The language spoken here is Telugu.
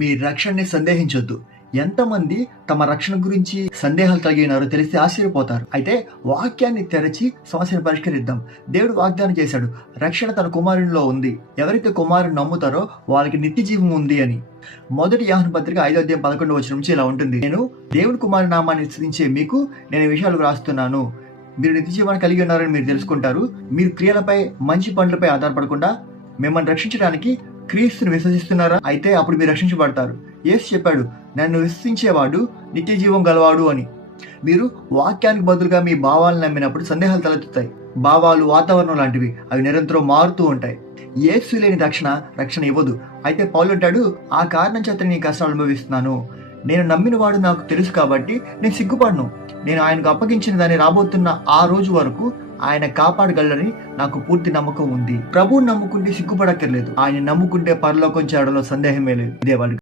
మీ రక్షణని సందేహించొద్దు. ఎంతమంది తమ రక్షణ గురించి సందేహాలు కలిగి ఉన్నారో తెలిస్తే ఆశ్చర్యపోతారు. అయితే వాక్యాన్ని తెరచి సమస్యను పరిష్కరిద్దాం. దేవుడు వాగ్దానం చేశాడు, రక్షణ తన కుమారునిలో ఉంది. ఎవరైతే కుమారుని నమ్ముతారో వాళ్ళకి నిత్య జీవం ఉంది అని. మొదటి యోహాను పత్రిక 5:11 నుంచి ఇలా ఉంటుంది, నేను దేవుని కుమారుని నామాన్ని స్తుతించే మీకు నేను ఈ విషయాలు వ్రాస్తున్నాను. మీరు నిత్య జీవాన్ని కలిగి ఉన్నారని మీరు తెలుసుకుంటారు. మీరు క్రియలపై, మంచి పనులపై ఆధారపడకుండా మిమ్మల్ని రక్షించడానికి క్రీస్తుని విశ్వసిస్తున్నారా? అయితే అప్పుడు మీరు రక్షించబడతారు. యేసు చెప్పాడు, నన్ను విశ్వసించేవాడు నిత్య జీవం గలవాడు అని. మీరు వాక్యానికి బదులుగా మీ భావాలను నమ్మినప్పుడు సందేహాలు తలెత్తుతాయి. భావాలు వాతావరణం లాంటివి, అవి నిరంతరం మారుతూ ఉంటాయి. యేసు లేని రక్షణ ఇవ్వదు. అయితే పౌలు అంటాడు, ఆ కారణం చేత నేను కష్టాలు అనుభవిస్తున్నాను. నేను నమ్మిన వాడు నాకు తెలుసు కాబట్టి నేను సిగ్గుపడను. నేను ఆయనకు అప్పగించిన దాన్ని రాబోతున్న ఆ రోజు వరకు ఆయన కాపాడగలరని నాకు పూర్తి నమ్మకం ఉంది. ప్రభువుని నమ్ముకుంటే సిగ్గుపడక్కర్లేదు. ఆయన నమ్ముకుంటే పరలోకం చేరడంలో సందేహమే లేదు. ఇదే వాళ్ళు